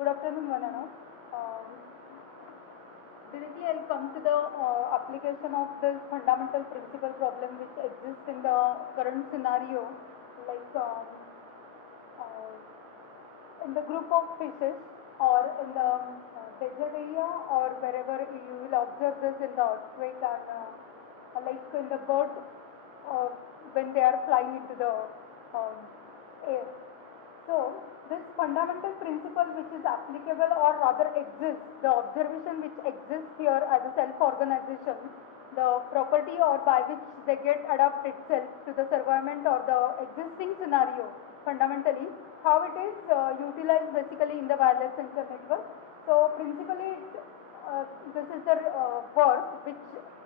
Good afternoon, one and all. Directly, I'll come to the application of this fundamental principle problem which exists in the current scenario, like in the group of fishes or in the desert area or wherever you will observe this in the earthquake and like in the bird when they are flying into the um, air. So, this fundamental principle which is applicable or rather exists, the observation which exists here as a self-organization, the property or by which they get adapt itself to the survivment or the existing scenario fundamentally, how it is utilized basically in the wireless sensor network. So, principally this is the work which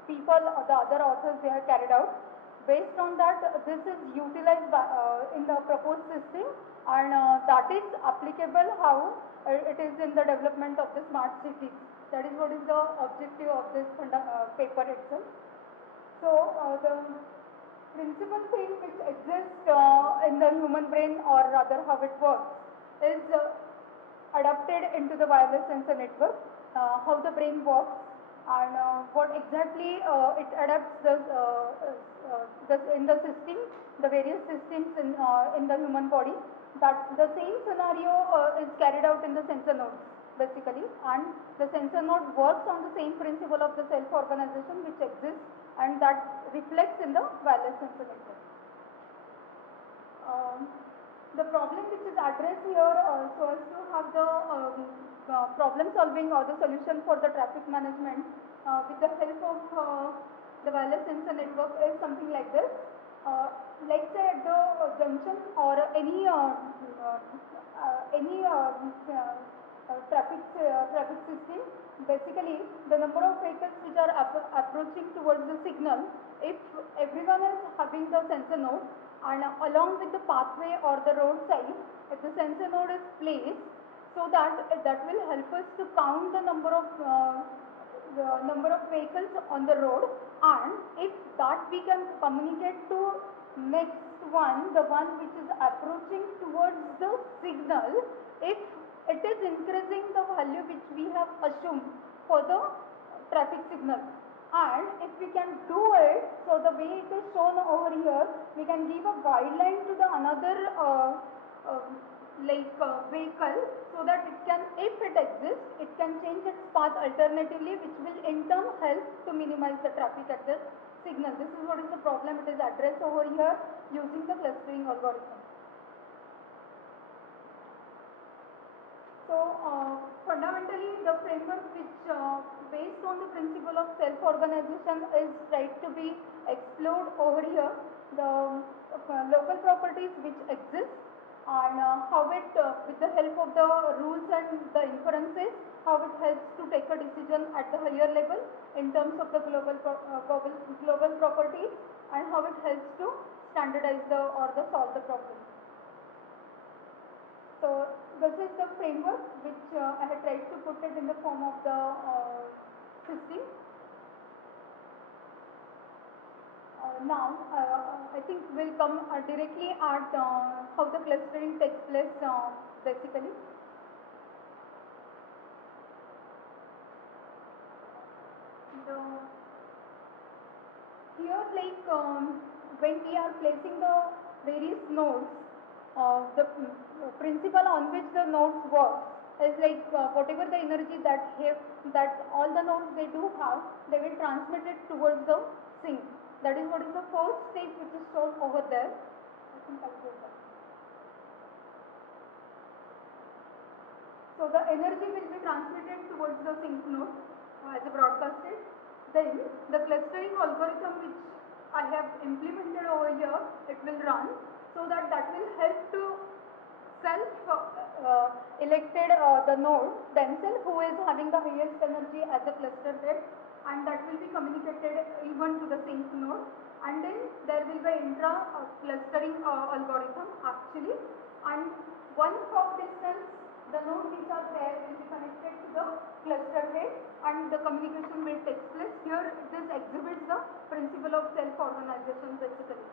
people, the other authors they have carried out. Based on that, this is utilized by, in the proposed system and that is applicable how it is in the development of the smart cities. That is what is the objective of this paper itself. So the principal thing which exists in the human brain or rather how it works is adapted into the wireless sensor network, how the brain works and what exactly it adapts in the system, the various systems in the human body. That the same scenario is carried out in the sensor nodes basically, and the sensor node works on the same principle of the self-organization which exists and that reflects in the wireless sensor network. The problem which is addressed here so as to have the problem solving or the solution for the traffic management with the help of the wireless sensor network is something like this. Like say at the junction or any traffic system, basically the number of vehicles which are approaching towards the signal, if everyone is having the sensor node and along with the pathway or the roadside, if the sensor node is placed, so that will help us to count the number of vehicles on the road, and if that we can communicate to next one, the one which is approaching towards the signal, if it is increasing the value which we have assumed for the traffic signal, and if we can do it, so the way it is shown over here, we can give a guideline to the another vehicle, so that it can, if it exists, it can change its path alternatively, which will in turn help to minimize the traffic at the signal. This is what is the problem it is addressed over here using the clustering algorithm. So fundamentally the framework which based on the principle of self-organization is tried to be explored over here. The local properties which exist and how it with the help of the rules and the inferences, how it helps to take a decision at the higher level in terms of the global properties, and how it helps to standardize the or the solve the problem. So this is the framework which I have tried to put it in the form of the system. Now I think we'll come directly at how the clustering takes place basically. Here when we are placing the various nodes, the principle on which the nodes works is like whatever the energy that all the nodes they do have, they will transmit it towards the sink. That is what is the first step which is shown over there. I think I'll go back. So the energy will be transmitted towards the sink node as a broadcasted. Then the clustering algorithm which I have implemented over here, it will run, so that will help to self-elected the node themselves who is having the highest energy as a cluster head, and that will be communicated even to the sink node, and then there will be intra clustering algorithm actually, and one hop distance the nodes which are there will be connected to the cluster head and the communication will take place. Here this exhibits the principle of self-organization basically.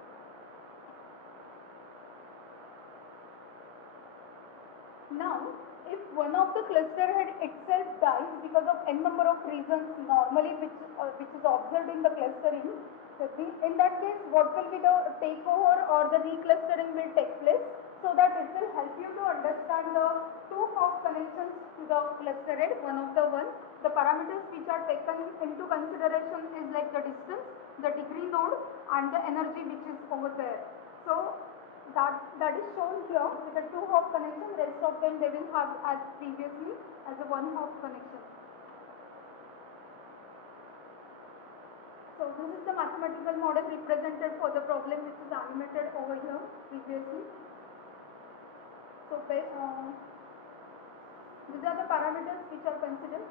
Now, if one of the cluster head itself dies because of n number of reasons normally which is observed in the clustering, in that case what will be the takeover or the reclustering will take place, so that it will help you to understand the two hop connections to the cluster head. The parameters which are taken into consideration is like the distance, the degree node and the energy which is over there. So that is shown here with a two hop connection. Rest of them they will have as previously as a one hop connection. So this is the mathematical model represented for the problem which is animated over here previously. So these are the parameters which are considered.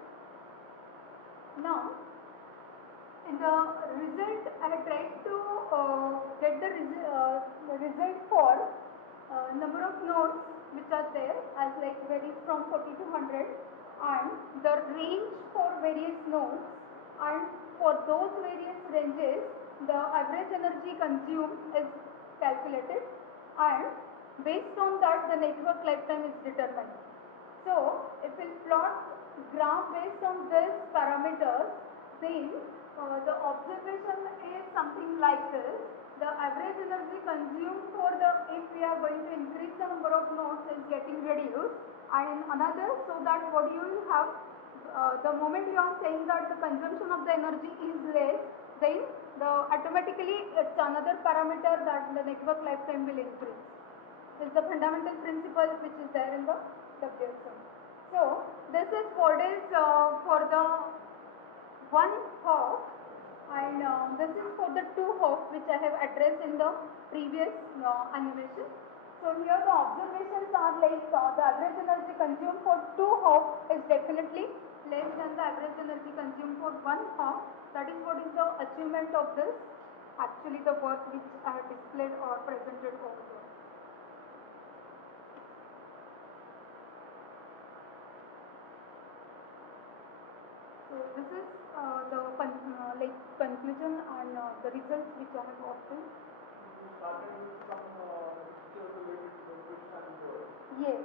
Now in the result I had tried to get the result for number of nodes which are there as like varies from 40 to 100, and the range for various nodes, and for those various ranges the average energy consumed is calculated, and based on that the network lifetime is determined. So if we plot graph based on these parameters, then the observation is something like this. The average energy consumed for the, if we are going to increase the number of nodes, is getting reduced, and in another, so that what you will have, the moment you are saying that the consumption of the energy is less, then the automatically it's another parameter that the network lifetime will increase. Is the fundamental principle which is there in the WSM. So this is what is for the one hop, and this is for the two hop which I have addressed in the previous animation. So here the observations are like the average energy consumed for two hop is definitely less than the average energy consumed for one hop. That is what is the achievement of this, actually the work which I have displayed or presented over here. So this is the like conclusion and the results which I have obtained. You started with some pictures related to the fish and birds. Yes.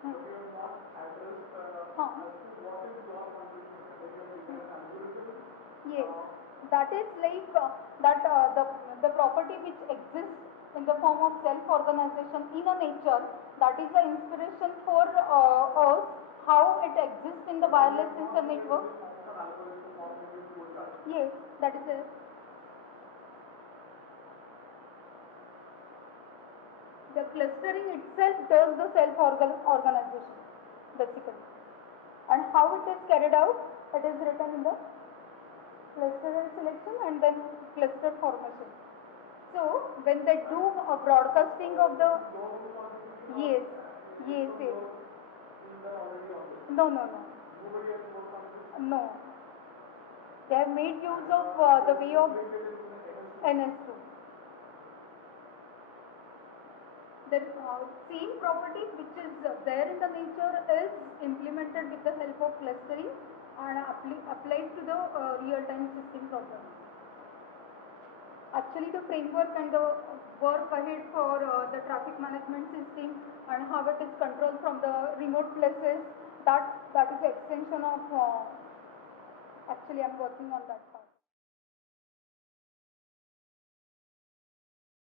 But you have not addressed as to what is your contribution, whether you have given an algorithm. Yes, that is like the property which exists in the form of self-organization in a nature, that is the inspiration for us how it exists in the wireless sensor network. Yes, that is it. The clustering itself does the self-organization basically, and how it is carried out, it is written in the cluster selection and then cluster formation. So when they do a broadcasting of the, yes, yes, yes. No, no, no. No. They have made use of the way of NS2. The same property which is there in the nature is implemented with the help of clustering and applied to the real-time system problems. Actually the framework and the work ahead for the traffic management system and how it is controlled from the remote places, that is the extension of actually I am working on that.